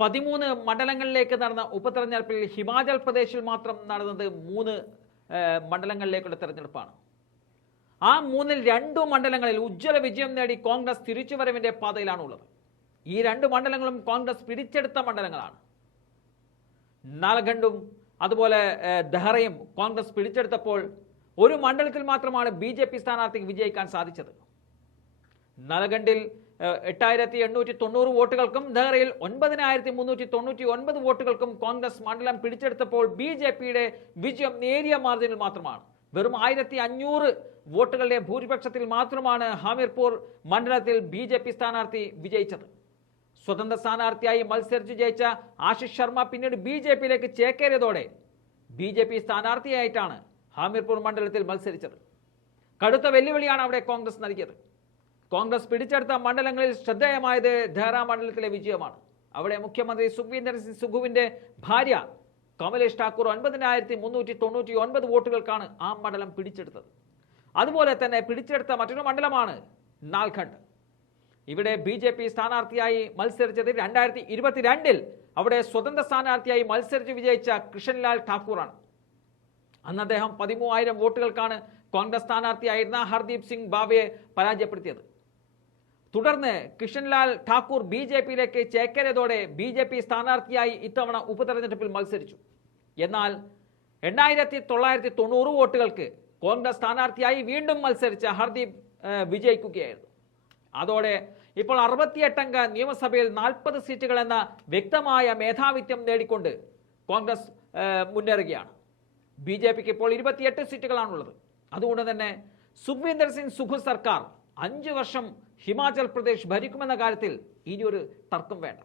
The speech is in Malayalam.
പതിമൂന്ന് മണ്ഡലങ്ങളിലേക്ക് നടന്ന ഉപതെരഞ്ഞെടുപ്പിൽ ഹിമാചൽ പ്രദേശിൽ മാത്രം നടന്നത് മൂന്ന് മണ്ഡലങ്ങളിലേക്കുള്ള തെരഞ്ഞെടുപ്പാണ്. ആ മൂന്നിൽ രണ്ടു മണ്ഡലങ്ങളിൽ ഉജ്ജ്വല വിജയം നേടി കോൺഗ്രസ് തിരിച്ചുവരവിന്റെ പാതയിലാണുള്ളത്. ഈ രണ്ട് മണ്ഡലങ്ങളും കോൺഗ്രസ് പിടിച്ചെടുത്ത മണ്ഡലങ്ങളാണ്. നാലഖണ്ഡും അതുപോലെ ദഹറയും കോൺഗ്രസ് പിടിച്ചെടുത്തപ്പോൾ ഒരു മണ്ഡലത്തിൽ മാത്രമാണ് ബി ജെ പി സ്ഥാനാർത്ഥിക്ക് വിജയിക്കാൻ സാധിച്ചത്. നലഗണ്ടിൽ ഏഹ്, എട്ടായിരത്തി എണ്ണൂറ്റി തൊണ്ണൂറ് വോട്ടുകൾക്കും ധേറയിൽ ഒൻപതിനായിരത്തി മുന്നൂറ്റി തൊണ്ണൂറ്റി ഒൻപത് വോട്ടുകൾക്കും കോൺഗ്രസ് മണ്ഡലം പിടിച്ചെടുത്തപ്പോൾ ബി ജെ പിയുടെ വിജയം നേരിയ മാർജിനിൽ മാത്രമാണ്. വെറും ആയിരത്തി അഞ്ഞൂറ് വോട്ടുകളുടെ ഭൂരിപക്ഷത്തിൽ മാത്രമാണ് ഹാമിർപൂർ മണ്ഡലത്തിൽ ബി ജെ പി സ്ഥാനാർത്ഥി വിജയിച്ചത്. സ്വതന്ത്ര സ്ഥാനാർത്ഥിയായി മത്സരിച്ച് ജയിച്ച ആശിഷ് ശർമ്മ പിന്നീട് ബി ജെ പിയിലേക്ക് ചേക്കേറിയതോടെ ബി ജെ പി സ്ഥാനാർത്ഥിയായിട്ടാണ് ഹാമിർപൂർ മണ്ഡലത്തിൽ മത്സരിച്ചത്. കടുത്ത വെല്ലുവിളിയാണ് അവിടെ കോൺഗ്രസ് നൽകിയത്. കോൺഗ്രസ് പിടിച്ചെടുത്ത മണ്ഡലങ്ങളിൽ ശ്രദ്ധേയമായത് ധേറ മണ്ഡലത്തിലെ വിജയമാണ്. അവിടെ മുഖ്യമന്ത്രി സുഖ്വീന്ദർ സിംഗ് സുഖുവിന്റെ ഭാര്യ കമലേഷ് ഠാക്കൂർ ഒൻപതിനായിരത്തി മുന്നൂറ്റി തൊണ്ണൂറ്റി ഒൻപത് വോട്ടുകൾക്കാണ് ആ മണ്ഡലം പിടിച്ചെടുത്തത്. അതുപോലെ തന്നെ പിടിച്ചെടുത്ത മറ്റൊരു മണ്ഡലമാണ് നാൽഖണ്ഡ്. ഇവിടെ ബി ജെ പി സ്ഥാനാർത്ഥിയായി മത്സരിച്ചത് രണ്ടായിരത്തി ഇരുപത്തിരണ്ടിൽ അവിടെ സ്വതന്ത്ര സ്ഥാനാർത്ഥിയായി മത്സരിച്ച് വിജയിച്ച കൃഷ്ണൻലാൽ ഠാക്കൂറാണ്. അന്ന് അദ്ദേഹം പതിമൂവായിരം വോട്ടുകൾക്കാണ് കോൺഗ്രസ് സ്ഥാനാർത്ഥിയായിരുന്ന ഹർദീപ് സിംഗ് ബാവയെ പരാജയപ്പെടുത്തിയത്. തുടർന്ന് കിഷൻലാൽ ഠാക്കൂർ ബി ജെ പിയിലേക്ക് ചേക്കേറിയതോടെ ബി ജെ പി സ്ഥാനാർത്ഥിയായി ഇത്തവണ ഉപതെരഞ്ഞെടുപ്പിൽ മത്സരിച്ചു. എന്നാൽ എണ്ണായിരത്തി തൊള്ളായിരത്തി തൊണ്ണൂറ് വോട്ടുകൾക്ക് കോൺഗ്രസ് സ്ഥാനാർത്ഥിയായി വീണ്ടും മത്സരിച്ച ഹർദീപ് വിജയിക്കുകയായിരുന്നു. അതോടെ ഇപ്പോൾ അറുപത്തിയെട്ടംഗ നിയമസഭയിൽ നാൽപ്പത് സീറ്റുകൾ എന്ന വ്യക്തമായ മേധാവിത്വം നേടിക്കൊണ്ട് കോൺഗ്രസ് മുന്നേറുകയാണ്. ബി ജെ പിക്ക് ഇപ്പോൾ ഇരുപത്തിയെട്ട് സീറ്റുകളാണുള്ളത്. അതുകൊണ്ട് തന്നെ സുഖ്വീന്ദർ സിംഗ് സുഖു സർക്കാർ അഞ്ച് വർഷം ഹിമാചൽ പ്രദേശ് ഭരിക്കുമെന്ന കാര്യത്തിൽ ഇനിയൊരു തർക്കം വേണ്ട.